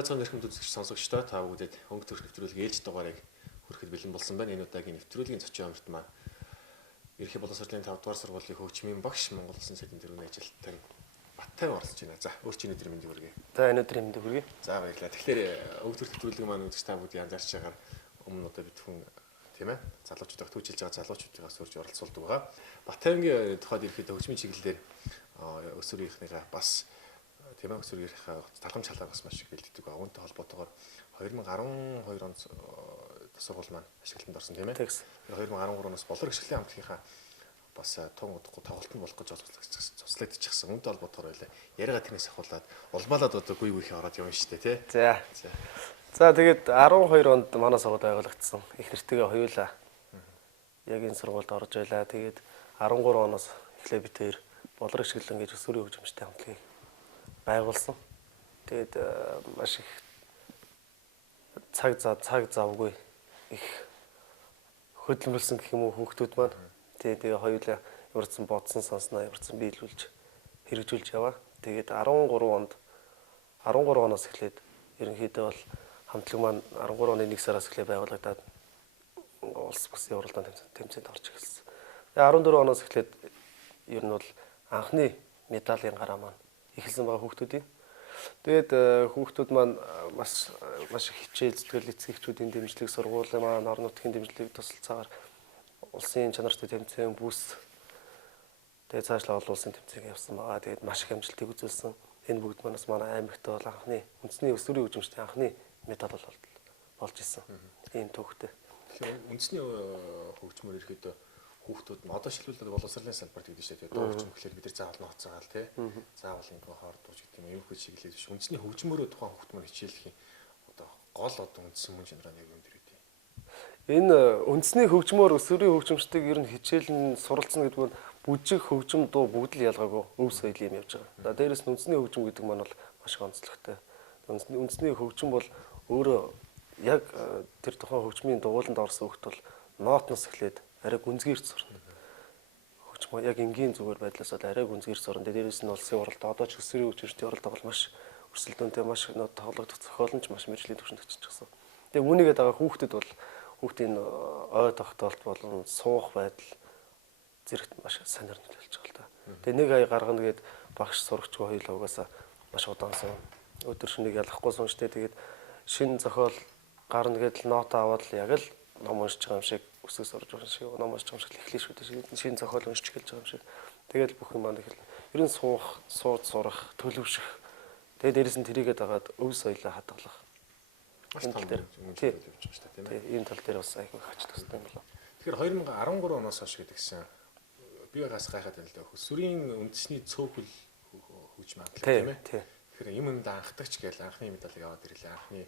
бацхан нэрхэм үзэгч сонсогчдоо та бүхэнд хөнгө төрх нэвтрүүлэг ээлж дугаарыг хүрэхэд бэлэн болсон байна. Энэ удаагийн нэвтрүүлгийн зочин амралт маань Ерөнхий боловсролын 5 дугаар сургуулийн хөгжмийн багш Монгол Улсын сайдын тэргүүний ажилтан Баттайг оролцож байна. За, өөрчийн өдрийн мэндийг хүргэе. За, энэ өдрийн мэндийг хүргэе. За, баярлалаа. Тэгэхээр хөнгө төрх нэвтрүүлэг маань үзэгч та бүхэн анзаарч байгаагаар өмнө одоо бид хүн тийм ээ залуучуудаа түүжилж байгаа залуучуудаа сурж оролцуулдаг байгаа. Баттайгийн тухайд ерөөхдөө хөгжмийн чиглэлээр өсвөрийнхнийгаа бас тийм ээ өсвөрийнхээ талхамж халаа бас маш их бэлддэг байгаа. Үүнтэй холбоотойгоор 2012 онд сургууль маань ашиглалтанд орсон тийм ээ. 2013 оноос болор ашиглалтын хамтлагийнхаа бас тун удахгүй тоглолтод болох гэж цуцлагдчихсан. Үүнтэй холбоотойгоор байлаа. Яриагаа тэрнээс ахуулаад улмаалаад одоо гуй гуйхээ ороод явна шүү дээ тий. За тэгээд 12 онд манай сургууль байгуулагдсан. Их нэртэйгээ хоёулаа яг энэ сургуульд орж байлаа. Тэгээд 13 оноос эхлээ бид хоёр болор ашиглан гэж өсвөрийн хөгжмөстэй хамтлагийг байгуулсан. Тэгээд маш их цаг завгүй их хөдөлмөрлсөн гэх юм уу хүүхдүүд маань. Тэгээ хоёулаа ямарсан бодсон сонсноо ямарсан биелүүлж хэрэгжүүлж яваа. Тэгээд 13 оноос эхлээд ерөнхийдөө бол хамтлаг маань 13 оны 1 сараас эхлээ байгуулагдаад улс бүсийн уралдаан тэмцээнд орж эхэлсэн. Тэгээ 14 оноос эхлээд ер нь бол анхны медалийн гараа маань эхэлсэн байгаа хүүхдүүдийн. Тэгээд хүүхдүүд маань маш их хичээл зүтгэл эцэгчүүдийн дэмжлэг, сургуулийн маань орон нутгийн дэмжлэг тусалцаагаар улсын чанартай тэмцээн бүс тэгээд цаашлаа олон улсын тэмцээн явсан байгаа. Тэгээд маш их амжилтыг үзүүлсэн. Энэ бүгд манаас манай аймагт бол анхны үндэсний өсвөрийн хөгжмөстэй анхны медаль болж исэн. Ийм төвхтэй. Тэгэхээр үндэсний хөгжмөр ирэхэд хүүхдүүд нь одоо шилбэлээд боловсролын салбарт гэдэг чинь дуу хөгжим гэхэлэр бид нар заавал нууцаагаал тий. Заавал ингээ хоор дууж гэдэг юм хөө чиглэлээ биш. Үндэсний хөгжмөрөө тухайн хүүхд маань хичээлхийн одоо гол одоо үндсэн мөн чанараа яг юм дэр үү. Энэ үндэсний хөгжмөр өсвөрийн хөгжмөстийг ер нь хичээл нь суралцсан гэдэг нь бүжиг хөгжим дуу бүгд л ялгаагүй өв соёл юм явж байгаа. За дээрэс нь үндэсний хөгжим гэдэг маань бол маш их онцлогтой. Үндэсний хөгжим бол өөрөө яг тэр тухайн хөгжмийн дугууланд орсон хүүхд бол ноотноос эхлээд арай гүнзгийрч сурна. Хөгжим яг энгийн зүгээр байдлаас бол арай гүнзгийрч сурна. Дээрээс нь улсын уралд одоо ч өсвөрийн хөгжмөстэй уралд бол маш өрсөлдөөнтэй маш тоглогдох зохиолч маш мэржлийн түвшинд очиж гисэн. Тэгээ үүнийгээд байгаа хүүхдэд бол хүүхдийн ой тогтоолт болон суух байдал зэрэгт маш сонирн нөлөөлж байгаа л да. Тэгээ нэг ая гаргана гээд багш сурагч хоёулаа угаасаа маш удаансан. Өдөр шөнөгийг ялахгүй суунчтэй тэгээд шинэ зохиол гарна гээд нота аваад л яг л ном уншиж байгаа юм шиг өсөөс орж байгаа шиг ном уншиж байгаа юм шиг эхлэх шүү дээ. Шинэ зохиол уншиж эхэлж байгаа юм шиг. Тэгээд бүх юм маань эхэлнэ. Ер нь суух, сууд сурах, төлөвшөх. Тэгээд дээрэс нь тэрийгээд агаад өв соёлоо хадгалах. Энэ тал дээр явж байгаа шүү дээ, тийм ээ. Энэ тал дээр бас айгүй хач тустай юм болоо. Тэгэхээр 2013 оноос хойш гэдгсэн би байгаас гайхаад байна л да. Өсвөрийн үндэсний цөөхөл хөгжим амтлаг тийм ээ. Тэгэхээр юм юмд анхдагч гээл анхны медалийг аваад ирлээ. Анхны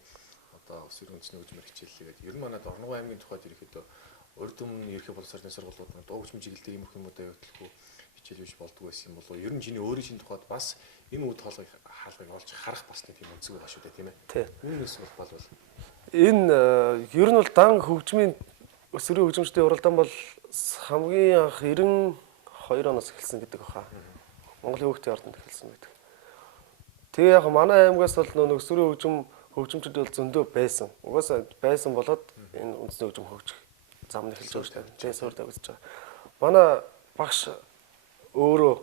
одоо өсвөрийн үндэсний хөгжмөр хичээллээгээд ер нь манай Дорногов аймгийн тухайд ерөөхдөө урд өмнө ерхий боловсролын сургуулиуд нь дуу хөгжмийн чиглэлээр юм хүмүүдээ явуулахгүй хичээл биш болдгоо байсан юм болов. Ер нь чиний өөрийн шинэ тухайд бас энэ үд хаалгыг олж харах бас нэг тийм өнцөг байгаа шүү дээ тийм ээ. Үүнээс бол энэ ер нь бол дан хөгжмийн өсвөрийн хөгжмөстэй уралдаан бол хамгийн анх 92 оноос эхэлсэн гэдэг баха. Монголын хүүхдийн ордонд эхэлсэн байдаг. Тэгээ яг манай аймагаас бол нөө өсвөрийн хөгжимчд бол зөндөө байсан. Угаасаа байсан болоод энэ үндэсний хөгжим хөгжих зам нь эхэлж байгаа шүү дээ. Тэгээ суурь тавьж байгаа. Манай багш өөрөө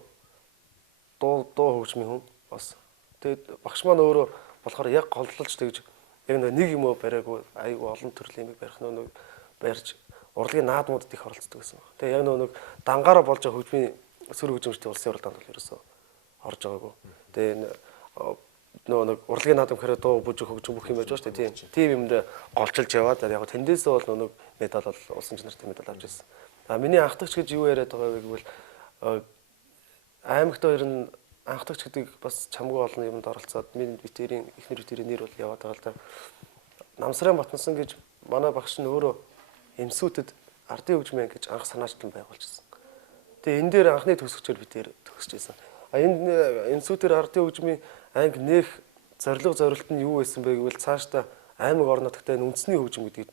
дуу хөгжмийн хүн бас. Тэгээд багш маань өөрөө болохоор яг голлолж тэгж яг нэг юм уу бариагүй айгүй олон төрлийн юм барих нөө барьж урлагийн наадмуудад их оролцдог гэсэн байна. Тэгээ яг нэг дангаараа болж байгаа хөгжмийн өсвөр хөгжимчдийн улсын уралдаанд бол ерөөсөө орж байгаагүй. Тэгээ нэг урлагийн наадам гэхээр дуу бүжиг хөгжим бүх юм байж байгаа шүү дээ. Тийм юмд голчилж яваад яг тэндээсээ бол нэг медаль бол улсын чанартай медаль авч ирсэн. Миний анхдагч гэж юу яриад байгаа вэ гэвэл аймагт хоёр нь анхдагч гэдэг бас чамгүй олон юмд оролцоод миний битэрийн эхнэр битэрийн нэр бол яваад байгаа л да. Намсрын Батнасан гэж манай багш нь өөрөө эмсүүтэд ардын хөгжмийн гэж анх санаачлан байгуулжсэн. Тэгээ энэ дээр анхны төгсөгчөөр бид төгсөж байсан. Энэ эмсүүтэр ардын хөгжмийн анги нэх зорилт нь юу байсан бэ гэвэл цаашдаа аймаг орон нутагт энэ үндэсний хөгжим гэдгийг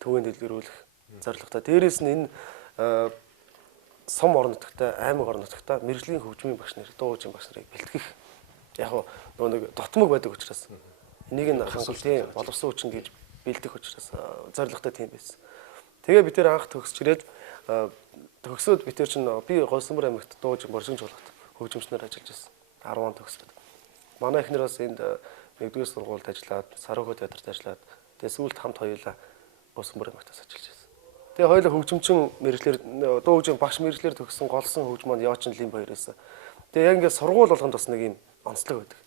төвөнд дэлгэрүүлэх зорилготой. Дээрээс нь энэ сум орон нутагт аймаг орон нутагт мэрэгжлийн хөгжмийн багш нар дуу хөгжмийн багш нарыг бэлтгэх яг нэг дотмог байдаг учраас энийг нь хангалттай боловсон хүчин гэж бэлдэх учраас зорилготой тийм байсан. Тэгээ бид нэр анх төгсч ирээд төгсөөд бид чинь би Голсонбор аймагт дууж боршин жуулгад хөгжимчнөр ажиллаж байсан. 10 он төгсөд. Манай эхнэр бас энд 1-р сургуульд ажиллаад, Саруух театрт ажиллаад, тэгээ сүүлд хамт хоёулаа Голсонбор аймагтаас ажиллаж байсан. Тэгээ хоёулаа хөгжимчин мэрэгчлэр дуу хөгжим багш мэрэгчлэр төгссөн голсон хөгжмөнд Яваачин Лим хоёр байсан. Тэгээ яг ингээд сургууль болгонд бас нэг юм онцлог байдаг.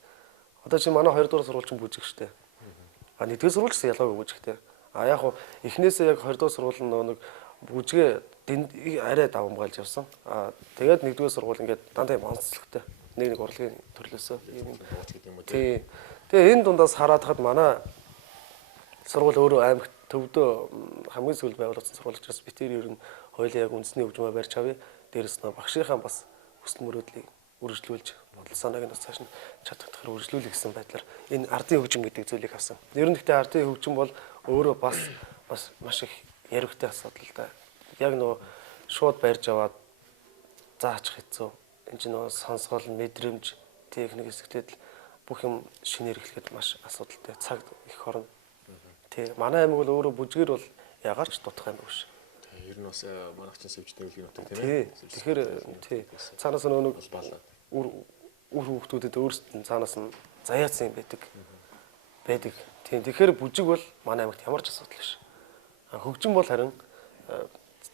Одоо чи манай 2-р сургууль чинь бүжиг штэ. 1-р сургууль гэсэн ялгаагүй бүжигтэй. Яг хуу эхнээсээ яг 2-р сургууль нь нэг бүжгээ арай давамгаалж явсан. Тэгээд 1-р сургууль ингээд дандаа онцлогтой. Нэг урлагийн төрлөөсөө ийм бууч гэдэг юм уу тий. Тэгээ энэ дундаас хараад хад манай сургууль өөрөө аймагт төвдөө хамгийн сүүлд байгуулагдсан сургууль учраас би тэр ер нь хоёулаа яг үндэсний хөгжмөө барьж авъя. Дээрээс нь багшийнхаа бас хүсэл мөрөөдлийг үргэлжлүүлж бодол санааг нь цааш нь чадхаар үргэлжлүүлэх гэсэн байдлаар энэ ардын хөгжим гэдэг зүйлийг авсан. Ер нь гэхдээ ардын хөгжим бол өөрөө бас маш их яригтай асуудал л да. Яг нөгөө шууд барьж аваад заачих хэцүү. Энэ чинь нөгөө сонсгол, мэдрэмж, техник хэсэгтээ л бүх юм шинээр эхлэхэд маш асуудалтай. Цаг их хорно. Тий. Манай аймаг бол өөрөө бүжгээр бол ягарч дутах аймаг биш. Ер нь бас манайх чинь сэвжтэй үлгийн нутаг тийм ээ. Тэгэхээр тий. Цаанаас нэг үр хүүхдүүдэд өөрсдөд нь цаанаас нь заяатсан юм байдаг. Тийм. Тэгэхээр бүжиг бол манай аймагт ямар ч асуудал биш. Хөгжим бол харин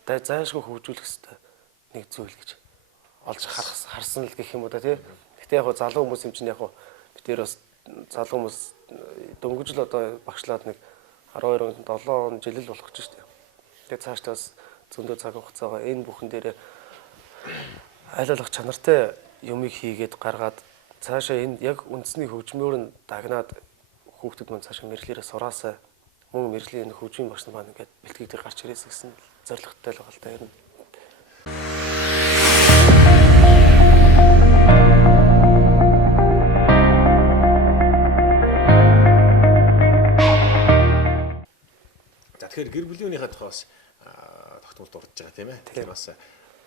зайлшгүй хөгжүүлэх хэрэгтэй нэг зүйл гэж олж харсан л гэх юм уу да тий. Гэтэ яг залуу хүмүүс юм чинь яг бид тэр бас залуу хүмүүс дөнгөж л одоо багшлаад нэг 12-7 жил л болох ч шүү дээ. Тэгээ цаашдаа бас зөндөө цаг хугацаагаа энэ бүхэн дээр айлуулах чанартай юмыг хийгээд гаргаад цаашаа энэ яг үндэсний хөгжмөөр нь дагнаад хүүхдүүд маань цаашаа мэдлэрээ сураасаа мөн мэрэгжлийн хөгжмийн багш нар маань ингээд бэлтгэл дээр гарч ирээс гэсэн зорилготой л байгаа л да ер нь. Тэгэхээр гэр бүлийнхээ тухайс тогтмол дурдж байгаа тийм ээ. Тэгэхээр бас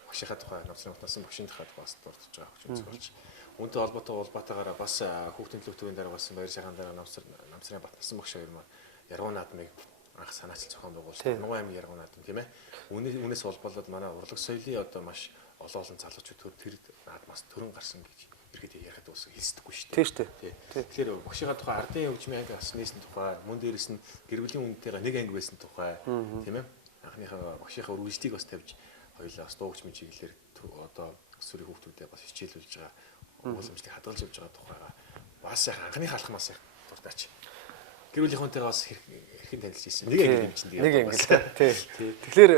багшийнхаа тухай, намсрын утнасан багшийн тухай бас дурдж байгаа гэж үзэж байна. Үүнтэй холбоотойгоор бас хүүхдийн төлөв төвийн дараа бас баяр шагаан дараа намсрын батнасан багш хоёр маань яргуу наадмыг анх санаачилж зохион байгуулсан. Нугай аймгийн яргуу наадам тийм ээ. Үүнээс холбоолоод манай урлаг соёлын одоо маш олон залуучууд тэр наадмаас төрөн гарсан гэж ерхэд ярихад ус хэлсдэггүй шүү дээ. Тийм шүү дээ. Тэгэхээр багшийнхаа тухай ардын хөгжмийн анги аснысэн тухай, мөн дээрэс нь гэр бүлийн үнэтэйгээ нэг анги байсан тухай тийм ээ. Анхныхаа багшийнхаа үргэлжлэлийг бас тавьж хоёулаа бас дуу хөгжмийн чиглэлээр одоо өсвөрийн хүүхдүүдэд бас хичээлүүлж байгаа, уламжлалыг хадгалж явж байгаа тухайга бас анхны халахнаас дуртаач. Гэр бүлийнхэнтэйгээ бас хэрхэн танилцж ирсэн. Нэг анги юм чинь нэг анги л тий. Тэгэхээр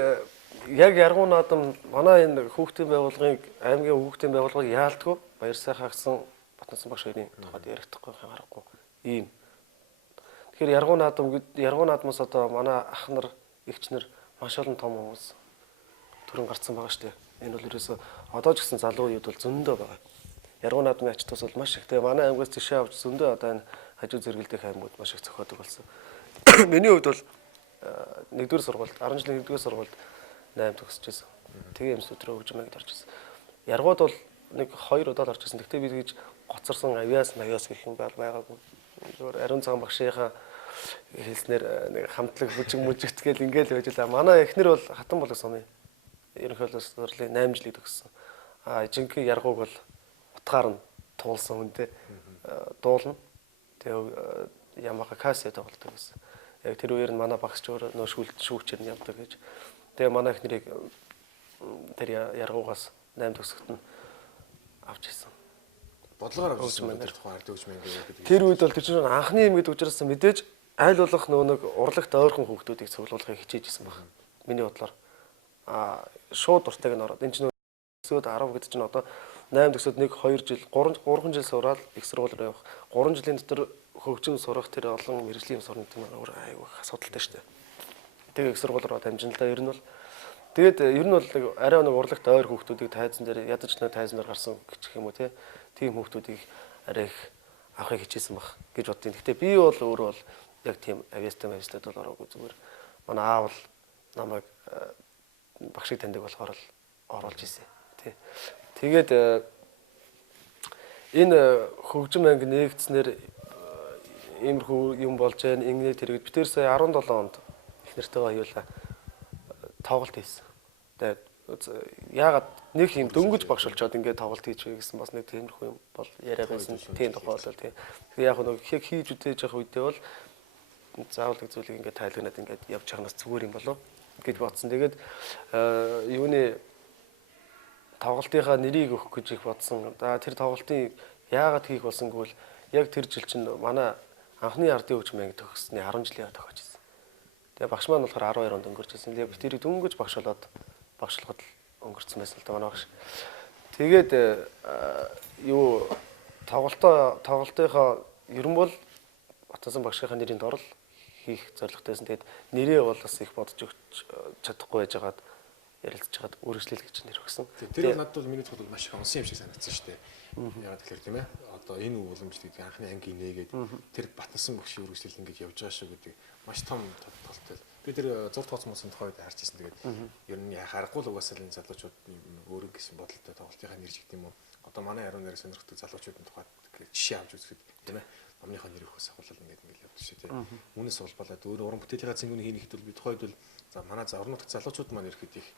яг яргуу наадам манай энэ хүүхдийн байгууллагыг аймгийн хүүхдийн байгууллагыг яалтгүй баяр сайхан гсэн батнасан багш хоёрын тухайд ярихдаггүй харахгүй ийм. Тэгэхээр яргуу наадмаас одоо манай ах нар, эгч нар маш олон том хүмүүс төрөн гарцсан байгаа шүү дээ. Энэ бол ерөөсөө одоо ч гэсэн залуу үед бол зөндөө байгаа. Яргуу наадмын ач тус бол маш их. Тэгээ манай аймгаас жишээ авч зөндөө одоо энэ хажуу зэрэгэлдэх аймагуд маш их зохиодог болсон. Миний хувьд бол 1-р сургуульд 10 жилийн 1-р сургуульд 8 төгсөж байсан. Тэгээ эмс өдрөө хөгжмөд орж ирсэн. Яргууд бол нэг 2 удаа л орж ирсэн. Гэхдээ би тэгж гоцорсон авиас гэх юм байгаагүй. Зөвхөн ариун цагаан багшийнхаа хэлснээр нэг хамтлаг бүжигт гэл ингээл байжлаа. Манай эхнэр бол хатан болог сумын ерөнхийлөгч сурлын 8 жилийг төгссөн. Жинхэнэ яргууг бол утгаар нь туулсан үнтэй дуулна. Тэгээ Ямаха кассет тоглодог гэсэн. Яг тэр үеэр нь манай багш өөр нөө шүүгчээр нь явдаг гэж. Тэгээ манай эхнэрийг тэр яргуугаас 8 төгсгөлт нь авч ирсэн. Бодлогоор авч ирсэн тэр тухайн ард хөгжмийн гэдэг. Тэр үед бол тэр чинь анхны юм гэдэг учраас мэдээж айл болох нэг урлагт ойрхон хүүхдүүдийг цуглуулахыг хичээж исэн баг. Миний бодлоор шууд уртайг нь ороод энэ чинь өсөөд 10 гэдэг чинь одоо 8 төгсөөд 1 2 жил 3 жил сураад их сургууль явах 3 жилийн дотор хөгжим сурах тэр олон мэрэгжлийн сурны тийм өөр аюу асуудалтай шүү дээ. Тэгээ их сургууль руу дамжинлаа ер нь бол тэгээд ер нь бол арай нэг урлагт ойр хүүхдүүдийг тайзан дээр ядаж нэг тайзнаар гарсан гэх юм уу тийм хүүхдүүдийг арай их авахыг хичээсэн баг гэж боддیں۔ Гэхдээ би бол өөрөө бол яг тийм авиастад бол ороогүй зүгээр. Манай аав бол намайг багшиг таньдаг болохоор л оруулж ирсэн. Тэгээд энэ хөгжим анги нэгдснээр иймэрхүү юм болж байна. Ингээд тэрэг би тэр сая 17 онд их нэртэйгээ аюулаа тоглолт хийсэн. Тэгээд яагаад нэг юм дөнгөж багш болчоод ингээд тоглолт хийчихвэ гэсэн бас нэг тиймэрхүү юм бол яриа байсан. Тийм тохиолдол тийм. Тэгээ яг нэг их хийж үтээж явах үедээ бол заавал нэг зүйлийг ингээд тайлагнаад ингээд явж чанаас зүгээр юм болов гэж бодсон. Тэгээд юуны тоглолтынхаа нэрийг өгөх гэж их бодсон. За тэр тоглолтын яагаад хийх болсон гэвэл яг тэр жил чинь манай анхны ардын хөгжмийн анги төгссөний 10 жилийн тохиож ирсэн. Тэгээ багш маань болохоор 12 онд өнгөрч ирсэн. Тэгээ би тэрийг дөнгөж багш болоод багшлахад өнгөрцөн байсан л да манай багш. Тэгээд юу тоглолтынхаа ерөн бол Батсан багшийнхаа нэрийн дорол хийх зорилготойсэн. Тэгээд нэрээ бол бас их бодож өгч чадахгүй байжгаад ярилцж хагаад үргэлжлэл гэж нэр өгсөн. Тэр бол надад бол миний хувьд маш их онсон юм шиг санагдсан шүү дээ. Ягаад тэгэхээр тийм ээ. Одоо энэ уламж гэдэг анхны анги нээгээд тэр Батсан багшийн үргэлжлэл ингэж явж байгаа шүү гэдэг маш том толтой. Би тэр зур тооцмоосын тухайд харж ирсэн. Тэгээд ер нь харахгүй л угаасаа энэ залуучууд өөрөнгө гэсэн бодолтой тоглолтынхаа нэр жигт юм уу. Одоо манай хариу нэр сонирхдаг залуучуудын тухайд жишээ авч үзэхэд тийм ээ. Номныхоо нэр өгөхөөс ахвал ингээд явдаг шүү дээ. Үүнээс улбалаад өөр уран бүтээлийнхаа цэнгүүний хийхэд бол би тухайд бол за манай орон нутгийн залуучууд маань ирэхэд их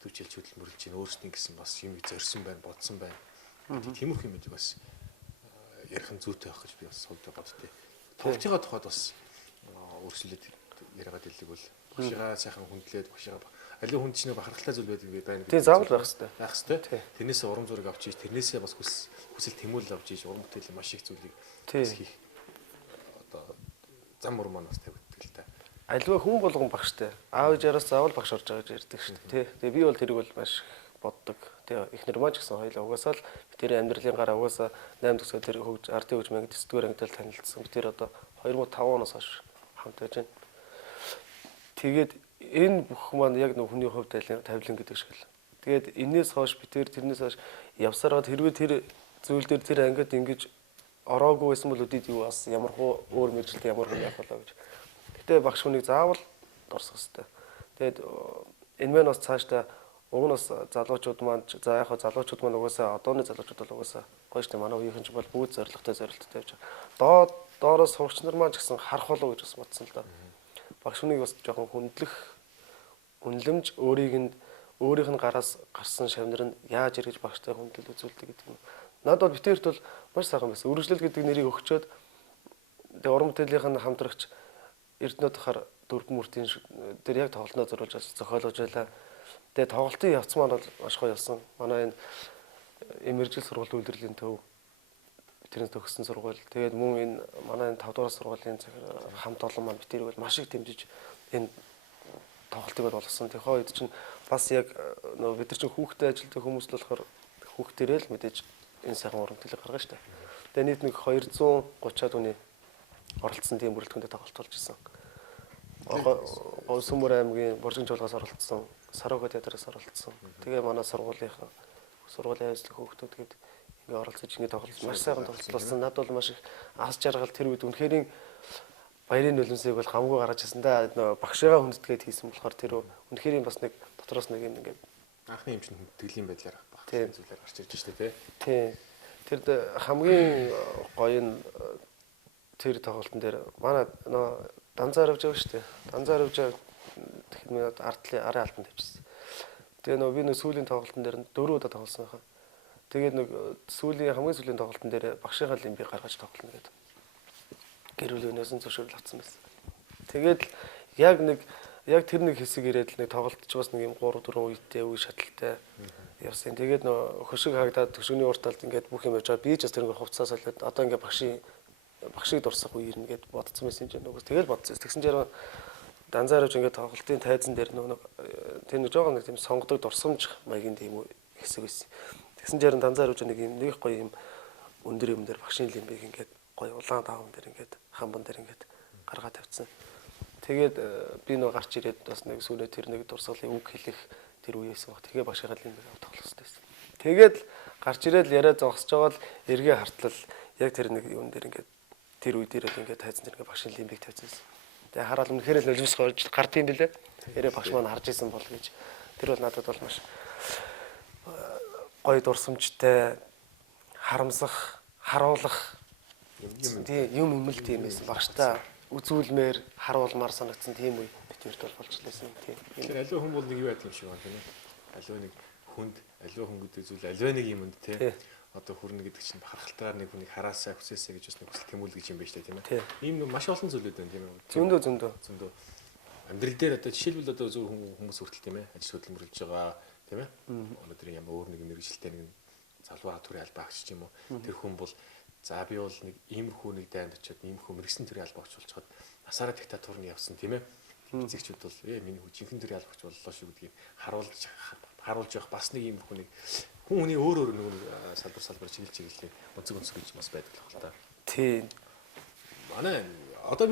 төвчилж хөдөлмөрлөж чинь өөрсдийн гэсэн бас юм зорьсон байна, бодсон байна. Тиймэрхүү юм байдаг бас ярих нь зүйтэй байх гэж би бас хувьдаа боддتي. Тоглолтынхаа тухайд бас өөрчлөлт яриагаад хэлдэг бол багшигаа сайхан хүндлээд багшигаа аливаа хүнд чинь бахархалтай зүйл байдаг байна гэдэг. Тийм заавал байх хэрэгтэй. Байх хэрэгтэй. Тэрнээсээ урам зориг авч ийж, тэрнээсээ бас хүсэл тэмүүлэл авч ийж уран бүтээлийн маш их зүйлийг хийх. Одоо зам мөр маань бас тавигддаг л та. Аливаа хүн болгон багштай. Аав ээжээс заавал багш орж байгаа гэж ярьдаг шүү дээ. Тэгээ би бол тэрийг бол маш боддог. Тэгээ эхнэр маань ч гэсэн хоёлаа угаасаа л тэр амьдралын гараа угаасаа 8 төгсгөл тэр ардын хөгжмийн 9-р ангидал танилцсан. Би тэр одоо 2005 оноос хойш хамт байж байна. Тэгээд энэ бүх маань яг нэг хүний хувьд тавилан гэдэг шиг л. Тэгээд энээс хойш би тэрнээс хойш явсараад хэрвээ тэр зүйл дээр тэр ангид ингэж ороогүй байсан бол үдид юу бас ямар хуу өөр мэржэлт ямар хүн явах болоо гэж. Гэтэ багш хүнийг заавал дорсох хэрэгтэй. Тэгээд энэ мань бас цаашдаа уг нь бас залуучууд маань за яг хаа залуучууд маань угаасаа одооны залуучууд бол угаасаа гоё штэ манай үеийнхэн ч бол бүгд зоригтой зорилттой явж байгаа. Доороос сурагч нар маань ч гэсэн харах болов гэж бас бодсон л да. Багш хүнийг бас жоохон хүндлэх, үнэлэмж өөрийнх нь гараас гарсан шавнар нь яаж иргэж багштай хүндлэл үзүүлдэг гэдэг юм. Надад бол битэрт бол маш сайхан байсан. Үргэлжлэл гэдэг нэрийг өгчөөд тэгээ уран бүтээлийн хамтрагч Эрдэнэт хахаар дөрв мөртийн тэр яг тоглолтноо зориулж зохиолж байлаа. Тэгээ тоглолтын явц маань бол маш гоё болсон. Манай энэ эмэржил сургууль үйлдвэрлэлийн төв тэрнээс төгссөн сургууль. Тэгээд мөн энэ манай энэ 5 дугаар сургуулийн хамт олон маань битэрийг бол маш их дэмжиж энэ тоглолтыг болгосон. Тэгэхээр үед чинь бас яг бид нар чинь хүүхдэд ажилтдаг хүмүүс л болохоор хүүхдэрээ л мэдээж энэ сайхан уран бүтээлийг гаргана шүү дээ. Тэгээ нийт нэг 230-аад хүний оролцсон тийм бүрэлдэхүүнтэй тоглолт болж ирсэн. Сүмбэр аймгийн Боржин чуулгаас оролцсон, Сарууга театраас оролцсон. Тэгээ манай сургуулийн ажлын хүүхдүүд гээд ингээ оролцож ингээ тоглолт маш сайхан тоглолт болсон. Надад бол маш их ас жаргал тэр үед үнэхээр баярын нулимсыг бол гамгүй гаргаж ирсэн да. Багшигаа хүндэтгээд хийсэн болохоор тэр үнэхээр бас нэг дотроос нэг юм ингээ анхны юм чинь хүндэтгэлийн байдлаар багшийн зүйлээр гарч ирж штэ тий. Тэр хамгийн гоё нь тэр тоглолтын дээр манай Данзааравж аваа штэ. Данзааравж тэгэхээр ардлын арын алтан тавьчихсан. Тэгээ би сүүлийн тоглолтын дээр 4 удаа тоглосон хаа. Тэгээд хамгийн сүүлийн тоглолтын дээр багшийнхаа лимбийг гаргаж тоглоно гэдэг. Гэрүүл өнөөсөн зөвшөөрөл авсан байсан. Тэгээд яг тэр нэг хэсэг ирээд нэг тоглолтч бас нэг юм 3-4 үетэй үе шаталтай явсан. Тэгээд хөшиг хагдаад төшөөний урталд ингээд бүх юм явж байгаа. Би ч бас тэр хувцас солиод одоо ингээд багшийг дурсах үе ирнэ гэд бодсон байсан юм чинь нөгөө тэгэл бодсон. Тэгсэн чинь Данзааравж ингээд тоглолтын тайзан дээр тэр нэг жоохон нэг тийм сонгодог дурсамж маягийн тийм хэсэг байсан. Тэгсэн чинь Данзааравж нэг гоё юм өндөр юм дээр багшийн лимбийг ингээд гоё улаан даван дээр ингээд хамбан дээр ингээд гаргаад тавьсан. Тэгээд би нөгөө гарч ирээд бас нэг сүүнээ тэр нэг дурсгалын үг хэлэх тэр үеэс баг. Тэгээ багшийнхаа лимбийг авах тоглох байсан. Тэгээд гарч ирээд яриа зогсож байгаа л эргээ хартлал яг тэр нэг юм дээр ингээд тэр үе дээр л ингээд тайзан дээр ингээд багшийн лимбийг тавьсан. Тэгээ хараад үнэхээр л нулимс гарч гардыг билээ. Ярээ багш маань харж исэн бол гэж. Тэр бол надад бол маш гоё дурсамжтай, харамсах, харуулах юм имэл тийм байсан. Багштай үзүүлмээр харуулмаар санагдсан тийм үе битүүрт болж лээсэн тийм. Тэгэхээр аливаа хүн бол нэг юу байдаг юм шиг байна тийм ээ. Аливаа нэг хүнд, аливаа хүн гэдэг зүйл аливаа нэг юмд тийм. Одоо хүрнэ гэдэг чинь бахархалтаар нэг хүнийг хараасаа хүсээсэй гэж бас нэг хүсэл тэмүүлдэг юм байна шүү дээ тийм ээ. Ийм маш олон зүйлүүд байна тийм ээ. Зөндөө. Амьдрал дээр одоо жишээлбэл одоо зөв хүмүүс хүртэл тийм ээ. Ажил хөдөлмөрлөж байгаа тийм ээ. Өнөөдөр ямар өөр нэг мэрэгжилтэй нэг залуу төрийн албаагч ч юм уу. Тэр хүн бол за би бол нэг иймэрхүү нэг дайнд очиод иймэрхүү мэрэгсэн төрийн албаагч болчиход насаараа диктатурны явсан тийм ээ. Эцэгчүүд бол миний жинхэнэ төрийн албаагч боллоо шүү гэдгийг харуулж явах бас нэг иймэрхүү нэг хүн хүний өөр нэг салбар чиглэлийн өнцөг гэж бас байдаг л байна л та. Тийм. Манай одоо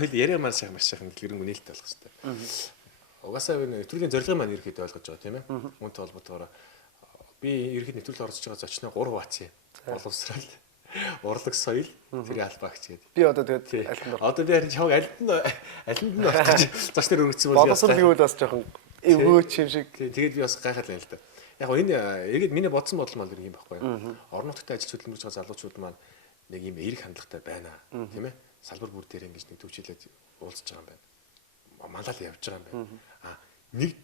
хэл яриа маань сайхан маш сайхан дэлгэрэнгүй нээлттэй болох хэрэгтэй. Угаасаа нэвтрүүлгийн зорилго маань ерөөхдөө ойлгож байгаа тийм ээ. Үүнтэй холбоотойгоор би ерөөхдөө нэвтрүүлэг орж байгаа зочноо 3 бац юм. Боловсрал, урлаг соёл, тэрийн албаагч гэдэг. Би одоо тэгээд аль нь одоо би харин чамайг аль нь очиж зоч нар өргөцсөн бол боловсрал гэвэл бас жоохон эвгөөч юм шиг. Тэгээд би бас гайхаад байна л да. Яг гоо энэ эргээд миний бодсон бодол мал юм байхгүй юу? Орон нутгад ажил хөдөлмөрж байгаа залуучууд маань нэг юм эерэг хандлагатай байна тийм ээ. Салбар бүр дээр ингэж нэг төвчилээд уулзж байгаа юм байна. Малаад явж байгаа юм байна. Нэг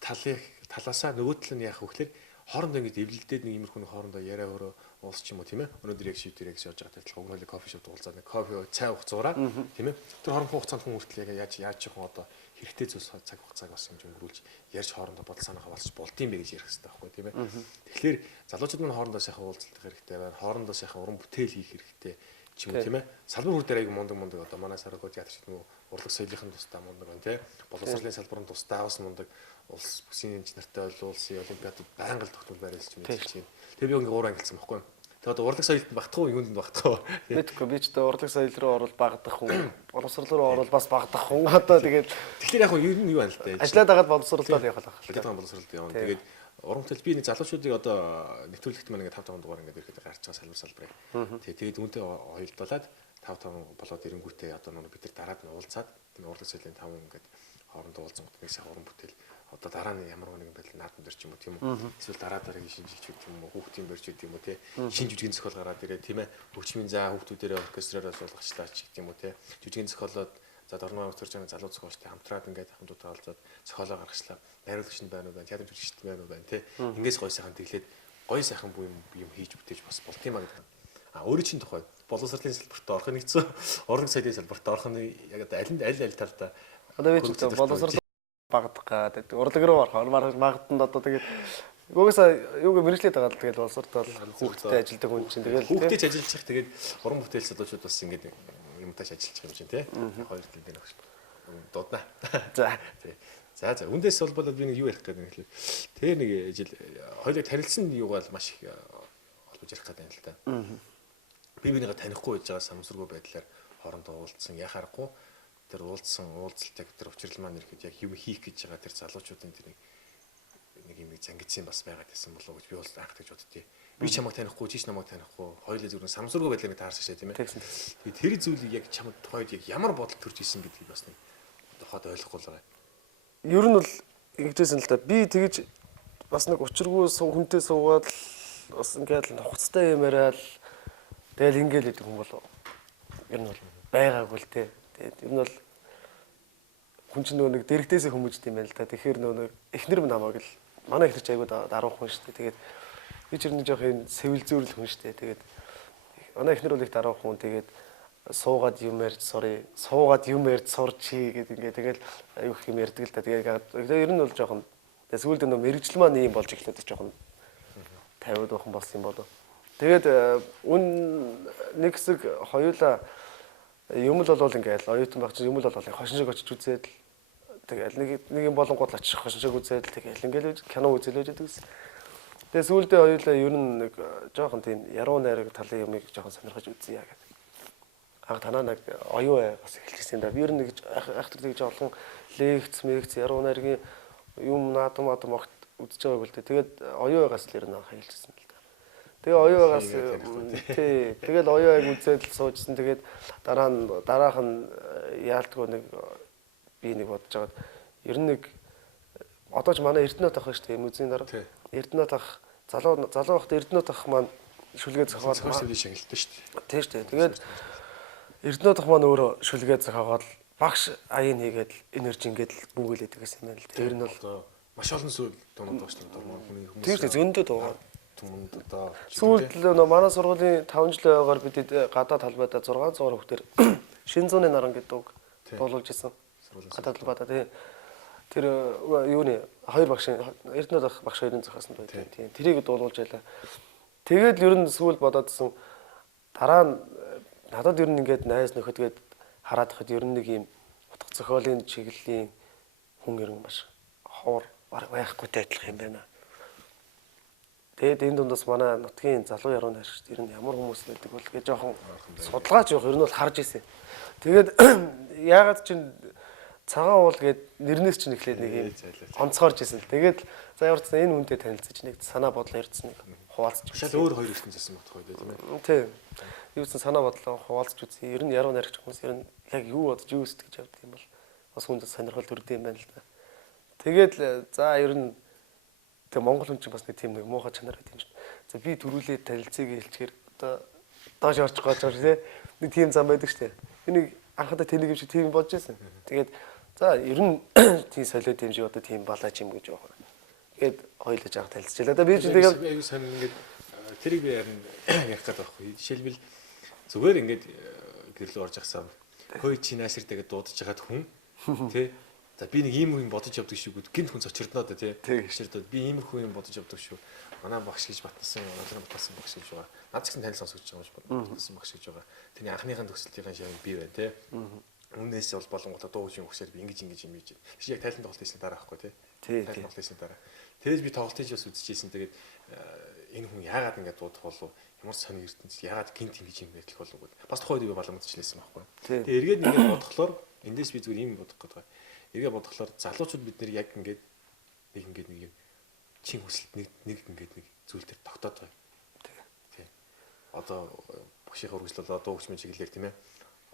талаасаа нөгөө тал нь яах вэ гэхээр хоорондоо ингэж эвлэлдээд нэг иймэрхүү хоорондоо яриа өрөө уулзч юм уу тийм ээ. Өнөөдөр яг шивдэр яг явж байгаа адилхан өгнөлөө кофе шоп уулзаад нэг кофе цай уух зураа тийм ээ. Тэр хоорондын хугацаанд хүн хүртэл яг яаж чихэн одоо хэрэгтэй зүйлс цаг хугацааг бас юм өнгөрүүлж ярьж хоорондоо бодол санаагаа болчих болдсон бэ гэж ярих хэрэгтэй байхгүй тийм ээ. Тэгэхээр залуучууд маань хоорондоо сайхан уулзалт хэрэгтэй байна. Хоорондоо сайхан уран бүтээл хийх хэрэгтэй ч юм уу тийм ээ. Салбар бүр дээр аяг мундаг одоо манай Сарагоо театр ч юм уу урлаг соёлынхын тусдаа мундаг байна тийм ээ. Боловсролын салбарын тусдаа бас мундаг улс бүсийн эмч нартай улсын олимпиадад байнга л тогтмол байрлаж чинь мэдчихэж байна. Тэгээ би ингээ 3 ангилсан байхгүй юу? Тэгээд урлаг соёлд багтах уу, юунд багтах уу? Мэдгүй би ч одоо урлаг соёл руу орвол багдах хүн, боловсрол руу орвол бас багдах хүн. Одоо тэгээд тэгэхээр яг нь юу байна л дээ. ажиллаад байгаад боловсролдоо явах байх. Ажиллаад байгаа боловсролд явна. Тэгээд уран бүтээл би нэг залуучуудыг одоо нэвтрүүлэгт маань ингээ 5 дугаар ингээ ирэхэд гарч байгаа салбарыг. Тэгээд үүнтэй хоёулдуулаад 5 болоод ирэнгүүтээ одоо бид нар дараад нь уулзаад тийм урлаг соёлын 5 ингээд хоорондоо уулзсан гот нэг сайхан уран бүтээл одоо дараа нь ямар нэгэн байдлаар наадам дээр ч юм уу тийм үү эсвэл дараагийн шинжилж үт юм уу хүүхдийн барьж үт юм уу тий шинж жүжигийн зохиол гараад ирээ тийм ээ хөгжмийн заа хүүхдүүдээрээ оркестраараа суулгацлаач гэх юм уу тий жүжигийн зохиолоод за дорноо өгсөрч байгаа залуу зохиолчтой хамтраад ингээд хамтуудаа олзоод зохиолоо гаргачлаа найруулагч нь байна уу байна театр жүжигчд байна уу байна тий ингээс гой сайхан тэглээд гой сайхан бүх юм хийж бүтээж бас болт юм аа гэдэг. Өөрийн чинь тухай боловсролын салбарт орох нэгцэн урлаг соёлын салбарт орох нь яг аль талдаа одоо би ч боловсрол багдах гэдэг урлаг руу орох магадтанд одоо тэгээд угаасаа юуг мэржлээд байгаа л тэгээд боловсролд бол хүүхдтэй ажилдаг хүн чинь тэгээд хүүхдтэй ч ажиллаж байгаа тэгээд уран бүтээл залуучууд бас ингээд юмтайч ажиллаж байгаа юм чинь тий хоёр талын дээр багш дуудана. За үндээс бол би нэг юу ярих гэдэг юм хэлээ. Тэгээ нэг жил хоёулаа танилцсан юугаал маш их олж ярих гэдэг юм л та. Би бинийгээ танихгүй байж байгаа самсргүй байдлаар хоорондоо уулзсан яхаарахгүй тэр уулзсан уулзалт яг тэр учрал маань ирэхэд яг юм хийх гэж байгаа тэр залуучуудын тэр нэг юм зангидсан бас байгаад байсан болов уу гэж би бол анх гэж боддتي. Би чамайг танихгүй, чи ч намайг танихгүй, хоёулаа зүгээр самсргүй байдлаар таарсан шээ тийм ээ. Тэгээд тэр зүйлийг яг чамд тухайд яг ямар бодол төрж исэн гэдгийг бас нэг тухайд ойлгохгүй л байгаа. Ер нь бол ингэжсэн л да. Би тэгэж бас нэг учиргүй хүнтэй суугаад бас ингээд нухацтай юм яриад тэгэл ингээл гэдэг хүн бол ер нь бол байгаагүй л те. Тэгээд ер нь бол хүн чинь нөгөө нэг дэрэгдээсээ хүмүүжд юм байна л да. Тэгэхээр нөгөө эхнэр минь намайг л манай эхнэр ч айгуу даруух хүн шүү дээ. Тэгээд би ч ер нь жоох юм сэвэлзүүрэл хүн шүү дээ. Тэгээд манай эхнэр бол их даруух хүн. Тэгээд суугаад юм ярьж сурчи гэдэг ингээд тэгэл аюух юм ярьдаг л да. Тэгээд ер нь бол жоохон сүүлд нөгөө мэрэгжил маань ийм болж эхлээд жоохон 50-д бахан болсон юм болов. Тэгээд нэг хэсэг хоёулаа юм л болвол ингээл оюутан байх чинь юм л болвол хошин шиг очиж үзээд тэгэл нэг юм болонгууд л очих хошин шиг үзээд тэгэл ингээл кино үзэлж байдаг гэсэн. Тэгээд сүүлдээ хоёулаа ер нь нэг жоохон тийм яруу найраг талын юмыг жоохон сонирхож үзье гэдэг. Танаа нэг оюун бас эхэлчихсэн да. Би ер нь нэг айхтар тэгж олон лекц яруу найргийн юм наадам огт үзэж байгааг л дээ. Тэгээд оюугаас л ер нь хэлчихсэн л да. Тэгээ оюугаас тий тэгэл оюуг үзээд л суужсэн. Тэгээд дараах нь яалтгүй нэг би нэг бодож байгаад ер нь нэг одоо ч манай Эрдэнэт ах шүү дээ. Музейн дараа Эрдэнэт ах залуу бахт Эрдэнэт ах маань шүлгээ зохиол цохиолын шагналтай шүү дээ. тийм шүү дээ. Тэгээд Эрдэнэ дахь маань өөрөө шүлгээ зохиогоод багш аян хийгээд энержи ингээд бүгэлээд байсан юм байна л. Тэр нь бол одоо маш олон зүйл дуунууд байгаа шүү дээ. Дурман хүний хүмүүс. тийм шүү дээ. Зөндөө дуугаа. Түмэнд одоо Сүүлд л манай сургуулийн 5 жилийн байгаар бид гадаад талбайдаа 600 хүүхдээр шинэ зууны наран гэдэг үг дуулуулж исэн. Гадаад талбайдаа тий. Тэр юуны хоёр багшийн Эрдэнэ дахь багш хоёрын зохиосон байдаг. Тийм. Тэрийг дуулуулж байлаа. Тэгээд ер нь сүүл бодоодсэн дараа нь надад ер нь ингээд найз нөхөдгээд хараад хахад ер нь нэг юм утга зохиолын чиглэлийн хүн ер нь маш ховор байхгүйтэй адилхан юм байна. Тэгээд энэ дундаас манай нутгийн залуу яруу найрагч ер нь ямар хүмүүс байдаг бол гэж жоохон судалгаач явах ер нь бол харж ирсэн. Тэгээд яагаад чинь цагаан уул гээд нэрнээс чинь эхлээд нэг юм онцгорж ирсэн. Тэгээд за ямар ч энэ хүнтэй танилцаж нэг санаа бодлоо ярьсан нэг хуваалцж. Шал өөр хоёр ертөнц засан бодох байх тийм ээ. Тийм. Юу ч санаа бодлоо хуваалцж үзье. Ер нь яруу найрагч хүмүүс ер нь яг юу бодож юу сэтгэж явдаг юм бол бас хүнд сонирхол төрдөг юм байна л да. Тэгээд за ер нь тэг Монгол хүн чинь бас нэг тийм нэг муухай чанар байт юм шиг. За би төрүүлээ танилцыг хэлчихээр одоо доош орж гооч тий. Нэг тийм зам байдаг штэ. Энийг анхандаа тэнэг юм шиг тийм бодож байсан. Тэгээд за ер нь тийм солиод юм шиг одоо тийм балаач юм гэж байгаа. Тэгээд хоёулаа жаах танилцчихлаа. Одоо би ч тэгээд аюу сан ингээд тэрийг би харин ярих гэдэг байхгүй. Жишээлбэл зүгээр ингээд гэрлөө орж ахсаа хөөе чи наашир тэгээд дуудаж хагаад хүн тий. За би нэг ийм юм бодож явдаг шүү гэд гинт хүн цочирдноо да тий. Цочирдоод би иймэрхүү юм бодож явдаг шүү. Манай багш гэж батнасан, манай батнасан багш гэж байгаа. Наад згсэн танил сонсогч байгаа юм шиг батнасан багш гэж байгаа. Тэний анхныхаа төгсөлтийн шав би байна тий. Үнээс бол болонготой дуу хүчин өгсөөр би ингэж юм хийж. Чи яг тайлан тоглолт хийсэн дараа байхгүй тий. Тайлан тоглолт хийсэн дараа. Тэгэж би тоглолт хийж бас үзчихсэн. Тэгээд энэ хүн яагаад ингэж дуудах болов? Ямар сони ертөнц яагаад гинт ингэж юм байдаг болов гэд. Бас тухайд би баламжчлээсэн байхгүй. Тэгээд эргээд ингэж бодохлоор эндээс би зүгээр юм бодох гэдэг. Эргээ бодохлоор залуучууд бид нэр яг ингээд нэг юм чин хүсэлт нэг ингээд нэг зүйл төр тогтоод байгаа. Тийм. Одоо багшийнхаа үргэлжлэл одоо хөгжмийн чиглэлээр тийм ээ.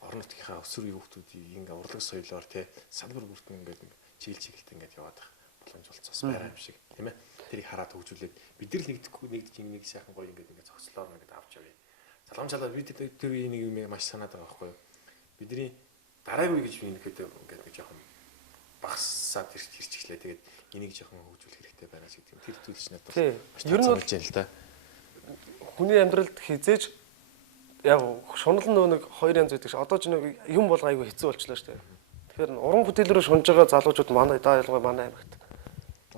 Орон нутгийнхаа өсвөр хүүхдүүдийг ингээ урлаг соёлоор тий салбар бүртэн ингээд чиглэлтэй ингээд яваад байх боломж болцоос байгаа юм шиг тийм ээ. Тэрийг хараад хөгжүүлээд бид нар л нэгдэж нэг сайхан гоё ингээд зогцлоор ингээд авч явъя. Залгамжлаа бид тэр нэг юм маш санаад байгаа байхгүй юу. Бидний дараагүй гэж би ингээд нэг жоохон багсаад ирчихлээ. Тэгээд энийг жоохон хөгжүүлэх хэрэгтэй байна гэдэг юм. Тэр зүйл чинь надад маш таалагдж байна л да. Хүний амьдралд хизээж яг шунал нэг хоёр янз байдаг ш. Одоо ч нэг юм болго айгүй хэцүү болчлаа шүү дээ. Тэгэхээр уран бүтээлрүү шунж байгаа залуучууд манай ялгаа манай аймагт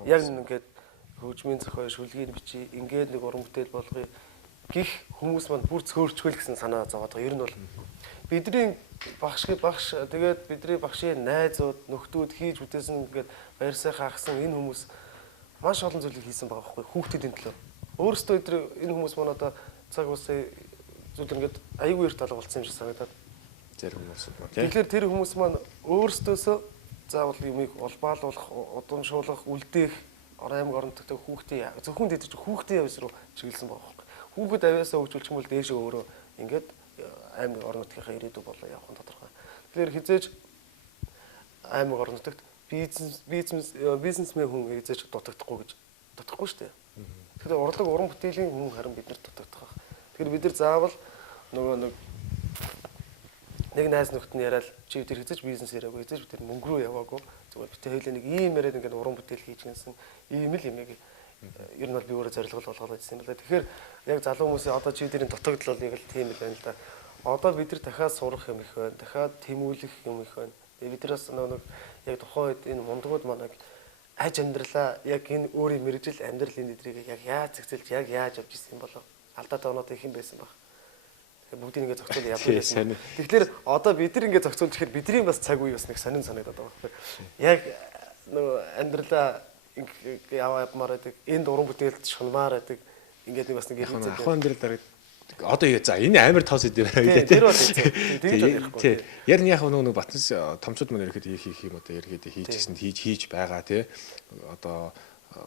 яг ингээд хөгжмийн зохиол шүлгийн бичиж ингээд нэг уран бүтээл болгоё гих хүмүүс маань бүр цөөрчгөл гэсэн санаа зовоод байгаа. Ер нь бол бидний багш тэгээд бидний багшийн найзууд нөхдүүд хийж бүтээсэн ингээд баяр сайхан хагсан энэ хүмүүс маш олон зүйлийг хийсэн байгаа байхгүй хүүхдүүдийн төлөө. Өөрөөсөө энэ хүмүүс маань одоо цаг үеийн зүйл ингээд аюул эрт алга болсон юм шиг санагдаад. Тэр хүмүүс маань. Тэгэхээр тэр хүмүүс маань өөрөөсөө заавал юмыг улбаалуулах, удамшуулах, үлдээх аймаг орон нутгийн хүүхдийн зөвхөн дэдэж хүүхдийн явц руу чиглэсэн байгаа байхгүй. Хүүхэд авьяасаа хөгжүүлчих юм бол дээшээ өөрөө ингээд аймаг орон нутгийнхаа ирээдүй болоо явах нь тодорхой. Тэгэхээр хизээж аймаг орон нутагт бизнесмен хүн хизээж дутагдахгүй гэж дутахгүй шүү дээ. Тэгэхээр урлаг уран бүтээлийн хүн харин бид нар дутагдах. Тэгэхээр бид нар заавал нөгөө нэг найз нөхд нь яриад чи тэр хизээж бизнес яриагүй хизээж бид тэр мөнгө рүү яваагүй зүгээр битээ хоёлаа нэг ийм яриад ингээд уран бүтээл хийж гэнсэн ийм л юм яг ер нь бол би өөрөө зорилгол болгоод байсан юм байна. Тэгэхээр яг залуу хүмүүсийн одоо чи тэрийн дутагдал бол яг л тийм л байна л да. Одоо бид нар дахиад сурах юм их байна. Дахиад тэмүүлэх юм их байна. Биднээс нэг яг тухайн үед энэ мундгууд манайг аж амьдралаа яг энэ өөрийн мэрэгжил амьдралын эдрийг яг яаж зэгцэлж яг яаж авч ирсэн юм болов? Алдаад оноод их юм байсан баг. Бүгдийг ингээд зохицуул явуулсан байсан. Тэгэхээр одоо бид нар ингээд зохицуулж ихээр бидний бас цаг үе бас нэг сонин санагдаад байгаа байхгүй. Яг нөгөө амьдралаа яваамаар байдаг. Энд уран бүтээлд шунмаар байдаг. Ингээд нэг бас нэг хэлцээ. Ахын амьдрал одоо за энэ амар тоос идэв байлээ тийм. Тэр бол тэгж ярихгүй. Яг нь яг нэг батнас томчууд мань ирэхэд хийх юм одоо ирэхэд хийчихсэн хийж байгаа тий. Одоо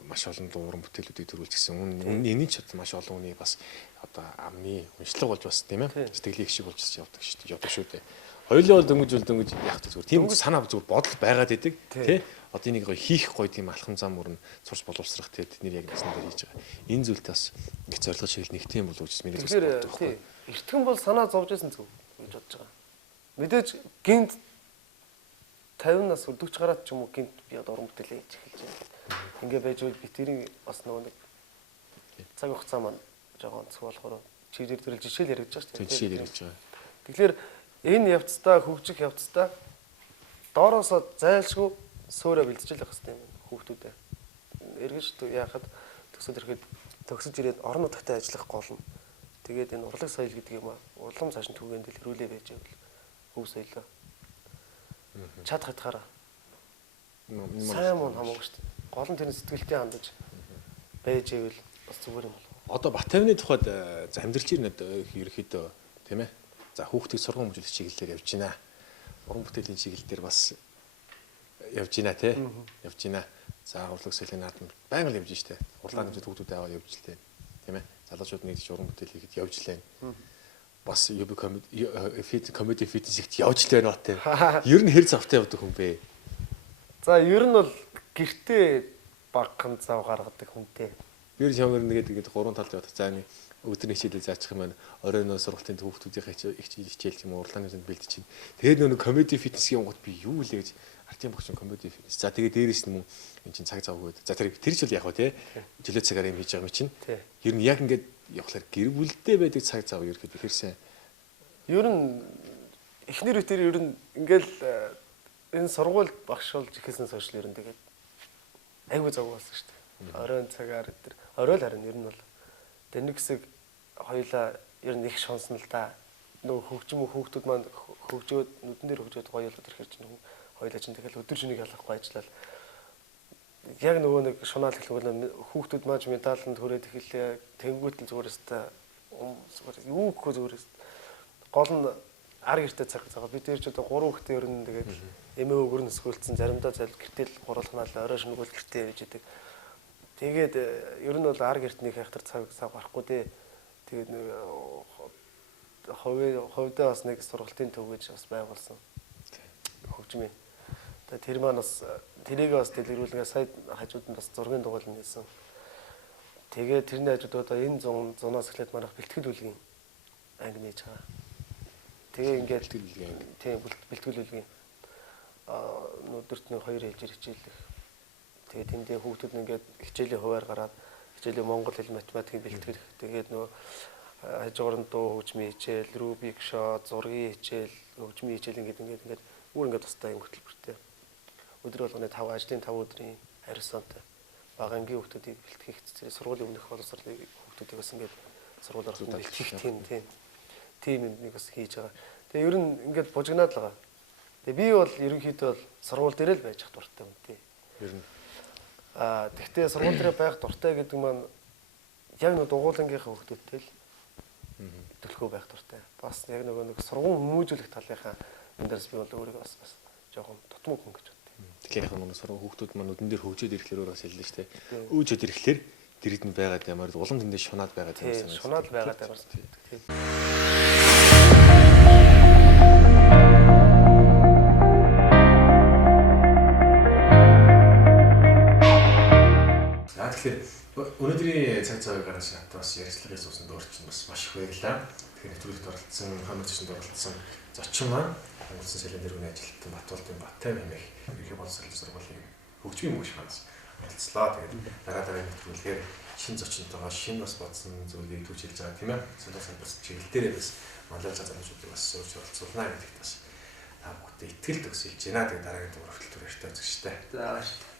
маш олон уран бүтээлүүдийг төрүүлж гисэн. Энийн ч маш олон хүний бас одоо амны уншлаг болж бас тийм ээ. Сэтгэлийн шиг болж явдаг шүү дээ. Хоёулаа бол дөнгөж яг зүгээр тийм санаа зүгээр бодол байгаад идэг тий. Одоо энийг гоё хийх гоё тийм алхам зам мөрн сурч боловсрах тий тэдний яг насны дээр хийж байгаа. Энэ зүйлтэй бас их зорилгож шил нэгтэй юм болов уу гэж миний бас боддог байхгүй. Эртхэн бол санаа зовж байсан зүг гэж бодож байгаа. Мэдээж гинт 50 нас 40 гараад ч юм уу гинт би одоо уран бүтээлээ хийж эхэлж байна. Ингээ байж бол би тэрийг бас нөгөө нэг цаг хугацаа маань жоохон онцгой болохоор чигээр төрөл жишээл яригдж байгаа шүү дээ. Жишээл яригдж байгаа. Тэгэхээр энэ явцдаа хөгжих явцдаа доороосоо зайлшгүй сөөрэ бэлдчихэл байх хэрэгтэй юм хүүхдүүдэд. Эргэж яахад төсөл ирэхэд төгсөж ирээд орон нутагтай ажиллах гол нь тэгээд энэ урлаг соёл гэдэг юм аа улам цааш нь түгээнд л ирүүлээ байж байвал хөв соёлоо чадах хатгаараа сайн мөн хамаагүй шүү дээ. Гол нь тэр сэтгэлтэй хандаж байж байвал бас зүгээр юм болов. Одоо Батавны тухайд за амьдралч ирнэ ерөөхдөө тийм ээ. За хүүхдийг сургууль хөгжүүлэх чиглэлээр явж байна. Уран бүтээлийн чиглэлээр бас явж байна тий. Явж байна. За урлаг соёлын наадам байнга л явж штэ. Урлагийн хэмжээнд хүүхдүүдэд аваад явж л тий. Тийм ээ. Залуучууд нэгж уран бүтээл хийхэд явж лээ. Бас UB comedy fitness ихт явж л байна уу тий. Ер нь хэр завтай явдаг хүн бэ? За ер нь бол гэртээ багхан зав гаргадаг хүнтэй. Ер нь ямар нэгэд гурван талд явах. За нэг өдрийн хичээлээ заачих юм байна. Оройн сургалтын хүүхдүүдийн хичээл юм урлагийн хэмжээнд бэлдэж чинь. Тэгээд нөгөө comedy fitness-ийн гот би юу лээ гэж артын богчин comedy fitness. За тэгээд дээрээс нь энэ чинь цаг зав өгөөд. За тэр ч бол яг ба тий. Жилээ цагаар юм хийж байгаа юм чинь. Ер нь яг ингээд явахлаар гэр бүлдээ байдаг цаг зав ерөөхдөө ихэрсэн. Ер нь эхнэр үтэр ер нь ингээл энэ сургууль багш болж ихэлсэн сошиал ер нь тэгээд айгүй зав болсон шүү дээ. Оройн цагаар өдр орой л харин ер нь бол тэр нэг хэсэг хоёлаа ер нь их шонсон л да. Нөгөө хөгжим хүүхдүүд маань хөгжөөд нүдэн дээр хөгжөөд гоё болоод ирэхээр чинь хоёлаа чинь тэгэл өдөр шөнөгийг ялахгүй ажиллаад яг нөгөө нэг шунаал хэлбэл хүүхдүүд маань медаланд хүрээд эхэллээ. Тэнгүүт л зүгээр өстэй зүгээр юу гэхгүй зүгээр гол нь ар гэртээ цаг цагаа бид тэр ч одоо 3 хүүхдээ ер нь тэгээд эмээ өгөр нь өсгөлдсөн заримдаа зал гэртэл гурлахнаа л орой шөнөгүй гэртээ явж идэг. Тэгээд ер нь бол ар гэртний хайхтар цаг гарахгүй дээ. Тэгээд нэг ховдоо бас нэг сургалтын төв гэж бас байгуулсан. Хөгжмийн. Тэгээд тэр маань бас тэрийг бас дэлгэрүүлгээ сая хажууд нь бас зургийн дугаал нээсэн. Тэгээд тэрний хажууд одоо энэ 100-аас эхлээд манайх бэлтгэл үлгийн анги нээж байгаа. Тэгээ ингээд тийм бэлтгэл үлгийн өдөрт нэг 2 хэлжээр хичээлэх. Тэгээд тэндээ хүүхдүүд нь ингээд хичээлийн хуваар гараад хичээлийн монгол хэл математикийг бэлтгэх. Тэгээд нөгөө хажуугаар нь дуу хөгжмийн хичээл, рубик шот, зургийн хичээл, хөгжмийн хичээл ингээд бүр ингээд тустай юм хөтөлбөртэй. Өдөр болгоны 5 ажлын 5 өдрийн хариуцлагатай. Бага ангийн хүүхдүүдийг бэлтгэх зэрэг сургуулийн өмнөх боловсролын хүүхдүүдийг бас ингээд сургууль ороход бэлтгэх тийм юм нэг бас хийж байгаа. Тэгээ ер нь ингээд бужигнаад л байгаа. Тэгээ би бол ерөнхийдөө бол сургууль дээр л байж хат дуртай юм тий. Ер нь тэгтээ сургууль дээр байх дуртай гэдэг маань яг нэг дугуулангийнхаа хүүхдүүдтэй л төлхөө байх дуртай. Бас яг нэг сургууль хүмүүжүүлэх талынхаа энэ дээрс би бол өөрийгөө бас жоохон тутмаг хүн гэж боддог. Тэгэхээр яг нэг сургууль хүүхдүүд маань нүдэн дээр хөгжөөд ирэхлээр өөрөө бас хэллээ шүү дээ. Өөжөөд ирэхлээр дэрэгд нь байгаад ямар улам тэндээ шунаад байгаад юм санагдав. Шунаад байгаад ямар санагдав. Тийм. Тэгэхээр өнөөдрийн цаг цагаар гаргаж надад бас ярилцлагын суусан дөрчин бас маш их баярлалаа. Тэгэхээр нэвтрүүлэгт оролцсон, хамт зочинд оролцсон зочин маань Монголын Соёлын дэргэний ажилтан Батболтын Баттай хэмээх ерөнхий боловсролын сургуулийн хөгжмийн мөн шмаас ярилцлаа. Тэгээд дараагийн нэвтрүүлгээр шинэ зочинтойгоо шинэ бас бодсон зүйлийг түүчилж байгаа тийм ээ. Сонирхолтой бас чиглэл дээрээ бас манлайлж байгаа залуучуудыг бас сууж оролцуулнаа гэдэгт бас та бүхэнд итгэл төсөөлж байна. Тэгээд дараагийн дугаар хүртэл баяртай үзэгчтэй. За баярлалаа.